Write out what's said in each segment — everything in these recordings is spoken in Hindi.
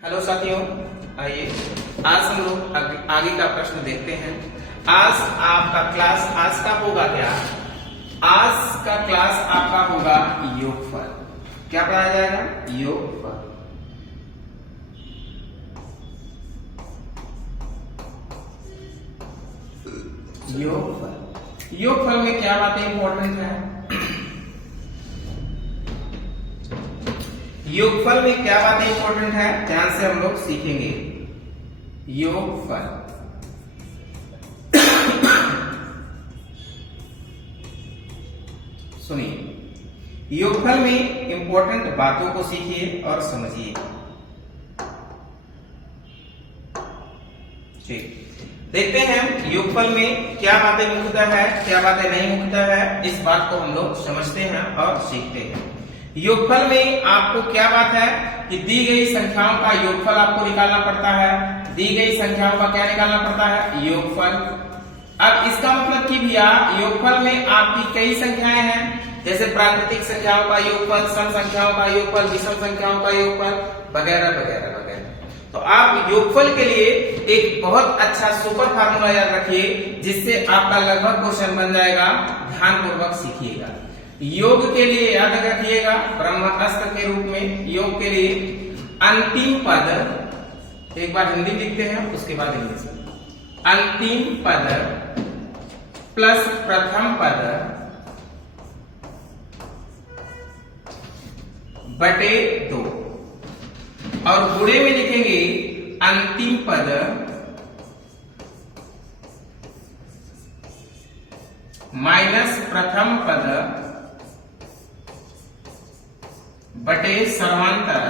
हेलो साथियों, आइए आज हम लोग आगे का प्रश्न देखते हैं। आज आपका क्लास आज का होगा क्या? आज का क्लास आपका होगा योगफल। क्या पढ़ाया जाएगा? योगफल। योगफल में क्या बातें इंपॉर्टेंट है? योगफल में क्या बातें इंपॉर्टेंट है, ध्यान से हम लोग सीखेंगे। योगफल सुनिए, योगफल में इंपॉर्टेंट बातों को सीखिए और समझिए। ठीक, देखते हैं योगफल में क्या बातें मुख्यतः है, क्या बातें नहीं मुख्यतः है। इस बात को हम लोग समझते हैं और सीखते हैं। योगफल में आपको क्या बात है कि दी गई संख्याओं का योगफल आपको निकालना पड़ता है। दी गई संख्याओं का क्या निकालना पड़ता है? योगफल। अब इसका मतलब कि भैया योगफल में आपकी कई संख्याएं हैं, जैसे प्राकृतिक संख्याओं का योगफल, सम संख्याओं का योगफल, विषम संख्याओं का योगफल वगैरह वगैरह वगैरह। तो आप योगफल के लिए एक बहुत अच्छा सुपर फार्मूला याद रखिए, जिससे आपका लगभग क्वेश्चन बन जाएगा। ध्यानपूर्वक सीखिएगा। योग के लिए याद रखिएगा ब्रह्मास्त्र के रूप में। योग के लिए अंतिम पद, एक बार हिंदी लिखते हैं उसके बाद इंग्लिश। अंतिम पद प्लस प्रथम पद बटे 2, और गुणे में लिखेंगे अंतिम पद माइनस प्रथम पद बटे सर्वांतर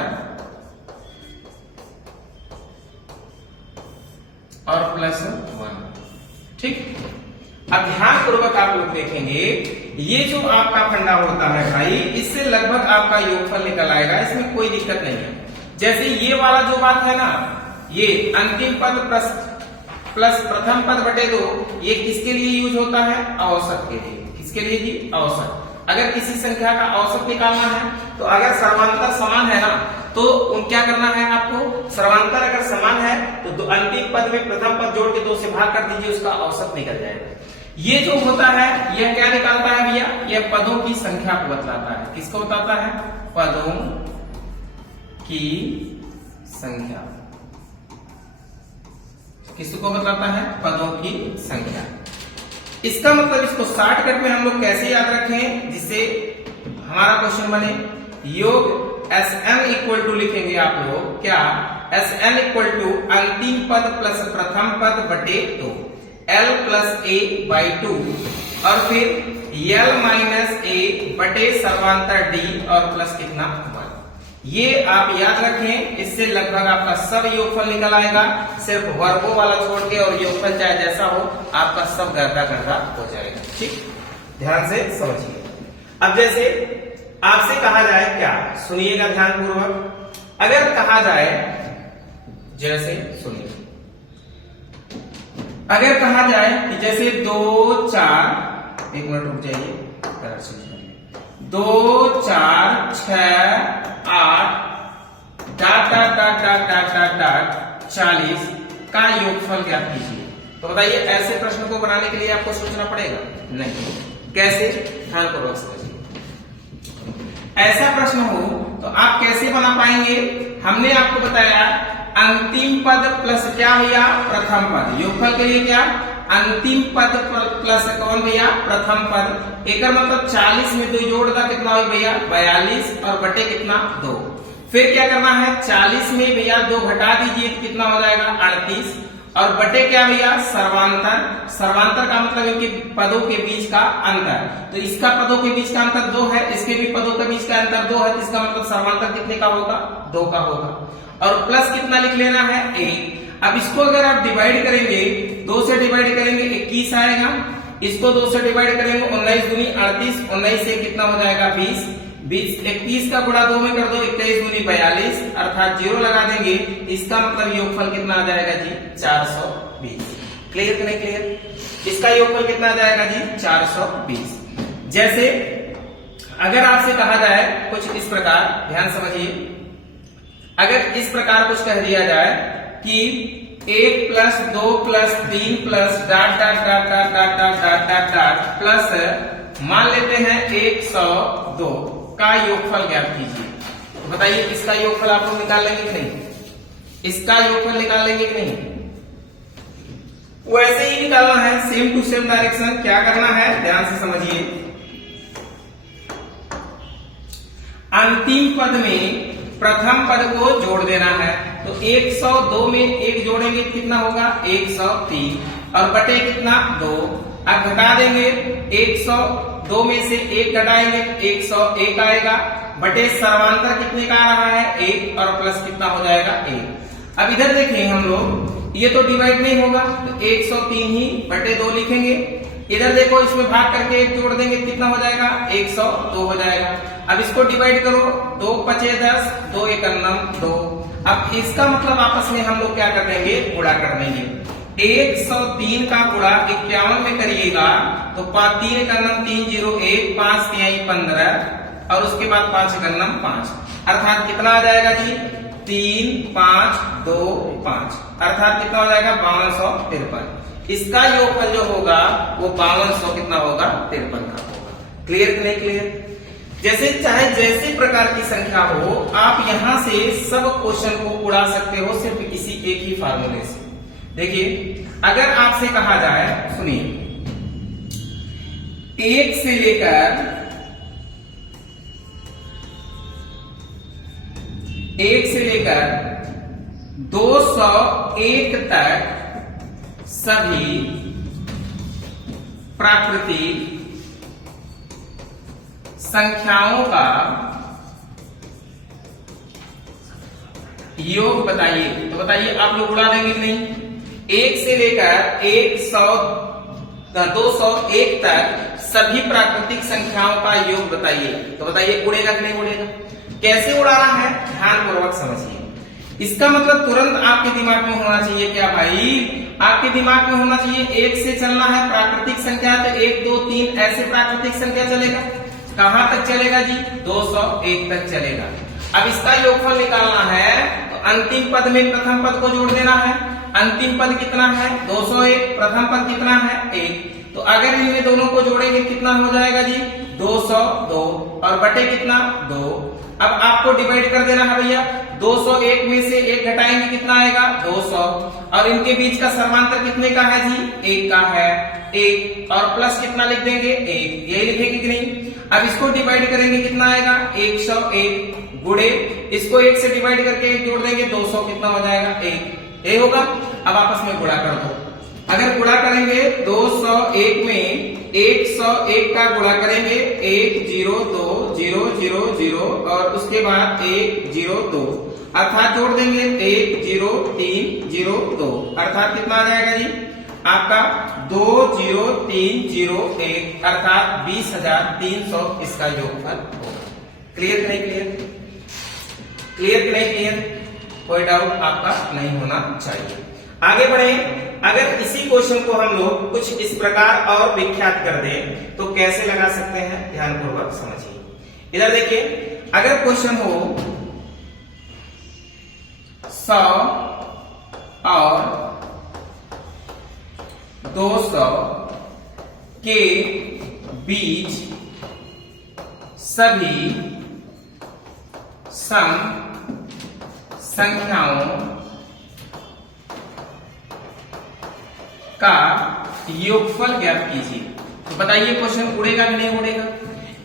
और प्लस 1। ठीक, अब ध्यानपूर्वक आप लोग देखेंगे, ये जो आपका फंडा होता है भाई, इससे लगभग आपका योगफल निकल आएगा, इसमें कोई दिक्कत नहीं है। जैसे ये वाला जो बात है ना, ये अंतिम पद प्लस प्रथम पद बटे 2, ये किसके लिए यूज होता है? औसत के लिए। किसके लिए जी? औसत। अगर किसी संख्या का औसत निकालना है तो अगर सर्वांतर समान है ना, तो क्या करना है आपको? सर्वांतर अगर समान है तो अंतिम पद में प्रथम पद जोड़ के 2 से भाग कर दीजिए, उसका औसत निकल जाएगा। ये जो होता है यह क्या निकालता है भैया? यह पदों की संख्या को बतलाता है। किसको बताता है? पदों की संख्या। किसको बताता है? पदों की संख्या। इसका मतलब इसको शॉर्टकट में हम लोग कैसे याद रखें जिससे हमारा क्वेश्चन बने? योग Sn इक्वल टू लिखेंगे आप लोग क्या? Sn इक्वल टू अंतिम पद प्लस प्रथम पद बटे 2, L प्लस A बाई 2, और फिर L माइनस A बटे सर्वांतर D और प्लस कितना? 1। ये आप याद रखें, इससे लगभग आपका सब योगफल निकल आएगा। सिर्फ वर्गों वाला छोड़ के, और योगफल चाहे जैसा हो, आपका सब गर्दा गर्दा हो जाएगा। ठीक, ध्यान से समझिए। अब जैसे आपसे कहा जाए क्या, सुनिएगा ध्यानपूर्वक। अगर कहा जाए, जैसे सुनिए, अगर कहा जाए कि जैसे 2 4, एक मिनट रुक जाइए, 2 4 6 8 dot dot dot dot dot dot dot 40 का योगफल ज्ञात कीजिए। तो बताइए, ऐसे प्रश्न को बनाने के लिए आपको सोचना पड़ेगा? नहीं। कैसे? ध्यानपूर्वक समझिए। ऐसा प्रश्न हो तो आप कैसे बना पाएंगे? हमने आपको बताया अंतिम पद प्लस क्या भैया? प्रथम पद। योगफल के लिए क्या? अंतिम पद प्लस कौन भैया? प्रथम पद। एक मतलब 40 में 2 जोड़ दा कितना हो भैया? 42, और बटे कितना? 2। फिर क्या करना है? 40 में भैया 2 घटा दीजिए, कितना हो जाएगा? 38, और बटे क्या भैया? सर्वांतर। सर्वांतर का मतलब इनके पदों के बीच का अंतर। तो इसका पदों के बीच का अंतर 2 है, इसके भी पदों के बीच का अंतर 2 है, तो इसका मतलब सर्वांतर कितने का होगा? 2 का होगा। और प्लस कितना लिख लेना है? 1। अब इसको अगर आप डिवाइड करेंगे, 2 से डिवाइड करेंगे 21 आएगा। इसको 2 से डिवाइड करेंगे 19 दूनी 38, 19 से कितना हो जाएगा? 20। 21 का गुणा 2 में कर दो, 21 दूनी 42, अर्थात 0 लगा देंगे। इसका मतलब योगफल कितना आ जाएगा जी? 420। क्लियर कि नहीं क्लियर? इसका योगफल कितना आ जाएगा जी? 420। जैसे अगर आपसे कहा जाए कुछ इस प्रकार, ध्यान समझिए, अगर इस प्रकार कुछ कह दिया जाए कि 1 plus 2 plus 3 plus dot dot dot dot dot dot dot dot dot plus मान लेते हैं 102 का योगफल ज्ञात कीजिए। तो बताइए इसका योगफल आप लोग निकाल लेंगे कि नहीं? इसका योगफल निकाल लेंगे कि नहीं? वैसे ही निकालना है, सेम टू सेम डायरेक्शन। क्या करना है ध्यान से समझिए। अंतिम पद में प्रथम पद को जोड़ देना है। तो 102 में 1 जोड़ेंगे कितना होगा? 103 और बटे कितना? 2। अब घटा देंगे 102 में से 1 घटाएंगे 101 आएगा, बटे सर्वांतर कितने का आ रहा है? 1 और प्लस कितना हो जाएगा? 1। अब इधर देखें हम लोग, ये तो डिवाइड नहीं होगा तो 103 ही बटे 2 लिखेंगे। इधर देखो इसमें भाग करके 1 जोड़ देंगे कितना हो जाएगा? 102 हो जाएगा। अब इसको डिवाइड करो, 2 पचे 10, 2 एकम 2। अब इसका मतलब आपस में हम लोग क्या कर देंगे? गुणा कर देंगे। 103 का गुणा 51 में करिएगा तो 3 एकम 3 0 1 5 3 15 और उसके बाद 5 एकम 5 अर्थात कितना आ जाएगा जी? 3 5 2 5 अर्थात कितना हो जाएगा? 5253। इसका योगफल जो होगा वो 5200 कितना होगा? 53 का होगा। क्लियर कि नहीं क्लियर? जैसे चाहे जैसे प्रकार की संख्या हो, आप यहां से सब क्वेश्चन को उड़ा सकते हो सिर्फ इसी एक ही फार्मूले से। देखिए अगर आपसे कहा जाए, सुनिए, 1 से लेकर 201 तक सभी प्राकृतिक संख्याओं का योग बताइए। तो बताइए आप लोग उड़ा देंगे कि नहीं? 1 से लेकर 201 तक सभी प्राकृतिक संख्याओं का योग बताइए। तो बताइए उड़ेगा कि नहीं उड़ेगा? कैसे उड़ाना है ध्यान पूर्वक समझिए। इसका मतलब तुरंत आपके दिमाग में होना चाहिए क्या भाई? आपके दिमाग में होना चाहिए 1 से चलना है प्राकृतिक संख्या, तो 1 2 3 ऐसे प्राकृतिक संख्या चलेगा। कहां तक चलेगा जी? 201 तक चलेगा। अब इसका योगफल निकालना है तो अंतिम पद में प्रथम पद को जोड़ देना है। अंतिम पद कितना है? 201। प्रथम पद कितना है? 1। तो अगर इनमें दोनों को जोड़ेंगे कितना हो जाएगा जी? 202 और बटे कितना? 2। अब आपको डिवाइड कर देना है भैया। 201 में से 1 घटाएंगे कितना आएगा? 200 और इनके बीच का सर्वांतर कितने का है जी? 1 का है। 1 और प्लस कितना लिख देंगे? 1। यही लिखेंगे कि नहीं? अब इसको डिवाइड करेंगे कितना आएगा? 101 गुणे इसको 1 से डिवाइड करके 1 जोड़ देंगे 200 कितना हो जाएगा? 1। ये होगा। अब आपस में गुणा कर दो। अगर गुणा करेंगे 201 में 101 का गुणा करेंगे 102 0 0 0 और उसके बाद 102 अर्थात जोड़ देंगे 10302 अर्थात कितना आ जाएगा जी? आपका 20301 अर्थात 20,300 इसका योगफल होगा। क्लियर नहीं क्लियर? क्लियर कि नहीं क्लियर? कोई डाउट आपका नहीं होना चाहिए। आगे बढ़े। अगर इसी क्वेश्चन को हम लोग कुछ इस प्रकार और विख्यात कर दें तो कैसे लगा सकते हैं ध्यान पूर्वक समझिए। इधर देखिए, अगर क्वेश्चन हो 100 और 200 के बीच सभी सम संख्याओं का योगफल ज्ञात कीजिए। तो बताइए क्वेश्चन उड़ेगा कि नहीं उड़ेगा?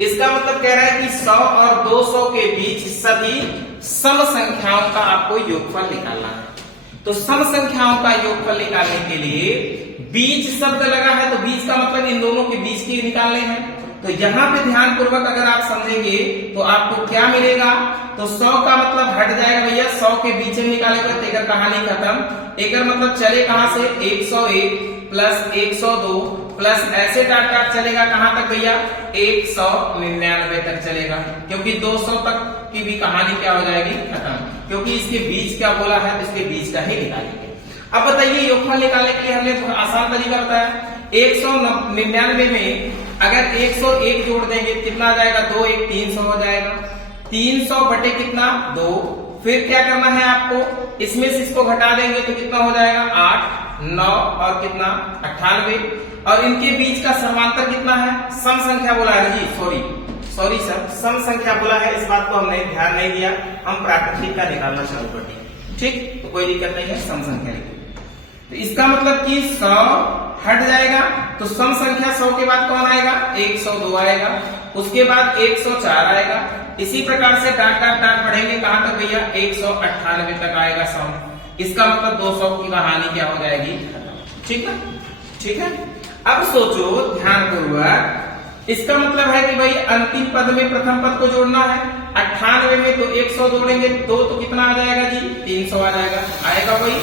इसका मतलब कह रहा है कि 100 और 200 के बीच सभी सम संख्याओं का आपको योगफल निकालना है। तो सम संख्याओं का योगफल निकालने के लिए बीच शब्द लगा है, तो बीच का मतलब इन दोनों के बीच के निकालने हैं। तो यहाँ पे ध्यान पूर्वक अगर आप समझेंगे तो आपको क्या मिलेगा? तो 100 का मतलब हट जाएगा भैया, 100 के बीच में निकालेगा तो एक कहानी खत्म। एक मतलब चले कहां से? 101 प्लस 102 प्लस ऐसे डाट डाट चलेगा कहां तक भैया? 199 तक चलेगा, क्योंकि 200 तक की भी कहानी क्या हो जाएगी? खत्म, क्योंकि इसके बीच क्या बोला है, इसके बीच का ही निकालेंगे। अब बताइए योगफल निकालने के लिए हमने आसान तरीका बताया। 199 में अगर 101 जोड़ देंगे कितना आ जाएगा? 2 1 300 हो जाएगा। 300 बटे कितना? 2। फिर क्या करना है आपको, इसमें से इसको घटा देंगे तो कितना हो जाएगा 8, 9 और कितना 98, और इनके बीच का समांतर कितना है, सम संख्या बोला है जी, सॉरी सर, सम संख्या बोला है, इस बात को हमने ध्यान नहीं दिया, हम प्राकृतिक का निकालना चालू कर दिए। ठीक, तो कोई दिक्कत नहीं है, सम संख्या लिखिए। तो इसका मतलब कि 100 हट जाएगा, तो सम संख्या 100 के बाद कौन आएगा, 102 आएगा, उसके बाद 104 आएगा, इसी प्रकार से डाट डाट डाट बढ़ेंगे कहां तक भैया, 198 तक आएगा सम। इसका मतलब 200 की कहानी क्या हो जाएगी, ठीक है, ठीक है। अब सोचो ध्यानपूर्वक, इसका मतलब है कि भाई अंतिम पद में प्रथम पद को जोड़ना है, 98 में तो 100 जोड़ेंगे तो कितना आ जाएगा जी, 300 आ जाएगा, आएगा भाई,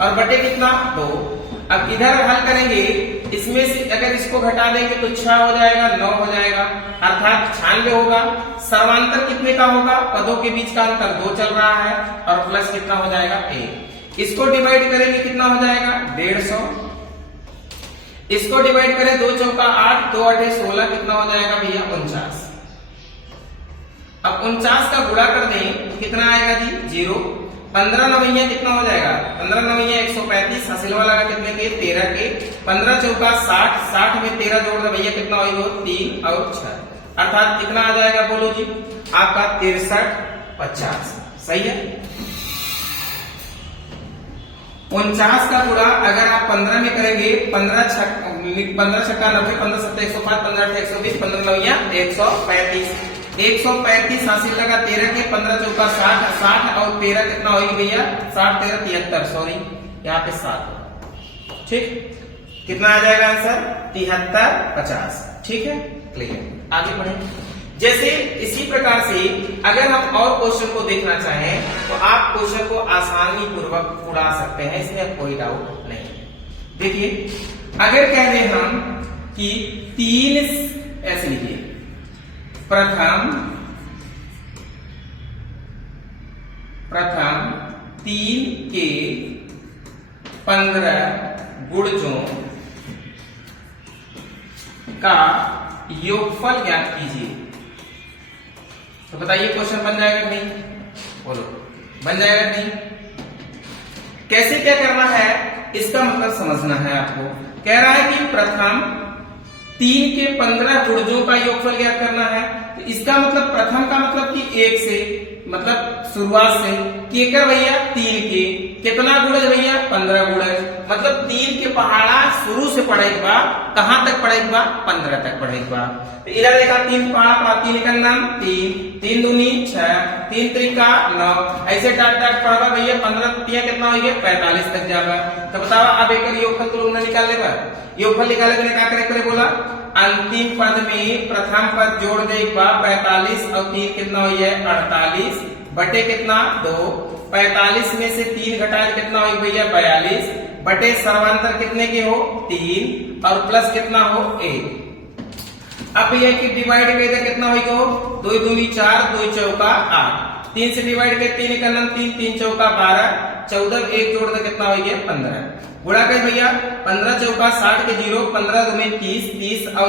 और बटे कितना 2। अब इधर हल करेंगे, इसमें से अगर इसको घटा देंगे तो 6 हो जाएगा, 9 हो जाएगा, अर्थात 96 होगा। सर्वांतर कितने का होगा, पदों के बीच का अंतर 2 चल रहा है, और प्लस कितना हो जाएगा 1। इसको डिवाइड करेंगे कितना हो जाएगा 150, इसको डिवाइड करें 2 चौका 8, 2 8 16, कितना हो जाएगा भैया 49। अब 49 का गुणा कर दें तो कितना आएगा जी 0, 15 नवैया कितना हो जाएगा, 15 नवैया 135, हासिल वाला का कितने के 13 के, 15 चौका 60, 60 में 13 जोड़ दे भैया कितना होगा 3 और 6, अर्थात कितना आ जाएगा बोलो जी आपका 63 50, सही है। 49 का गुणा अगर आप 15 में करेंगे, 15 छक्का 90, 15 7 105, 15 120, 15 नवैया 135, 135 हासिल लगा 13 के, 15 चौका 60, 60 और 13 कितना होगी भैया 60 13 73, सॉरी यहाँ पे 7, ठीक, कितना आ जाएगा आंसर 73 50, ठीक है, क्लियर। आगे बढ़े, जैसे इसी प्रकार से अगर हम और क्वेश्चन को देखना चाहें तो आप क्वेश्चन को आसानी पूर्वक उड़ा सकते हैं, इसमें कोई डाउट नहीं। देखिए अगर कह दें हम कि 3, ऐसे लिखिए, प्रथम 3 के 15 गुणजों का योगफल ज्ञात कीजिए, तो बताइए क्वेश्चन बन जाएगा कि नहीं, बोलो बन जाएगा कि नहीं। कैसे क्या करना है, इसका मतलब समझना है आपको। कह रहा है कि प्रथम 3 के 15 गुणजों का योगफल ज्ञात करना है, तो इसका मतलब प्रथम का मतलब कि 1 से, मतलब शुरुआत से, केकर भैया 3 के, कितना गुणज भैया 15 गुणज, मतलब 3 के पहाड़ा शुरू से पढ़ेगा कहां तक पढ़ेगा 15 तक पढ़ेगा। तो इधर देखा 3 पहाड़ा पढ़ा, 3 का नाम 3, 3 दूनी 6, 3 त्रिका 9, ऐसे डाट डाट पढ़ा भैया 15 तिया कितना हो गया 45 तक जाएगा। तो बताओ अब एक योगफल तो लोग निकाल लेगा, योगफल निकाले के लिए क्या करे बोला, अंतिम पद में प्रथम पद जोड़ दे 45 और 3 कितना हो गया 48, बटे कितना 2, 45 में से 3 घटाए कितना हो भैया 42, बटे सर्वांतर कितने के हो 3 और प्लस कितना हो 1। अब भैया की डिवाइड कर कितना हो 2 दूनी 4, 2 चौका 8, 3 से डिवाइड कर 3 का नाम 3, 3 चौका 12, 14 1 जोड़ दे कितना हो गया 15, गुणा कर भैया 15 चौका 60 के 0, 15 दूनी 30, 30 और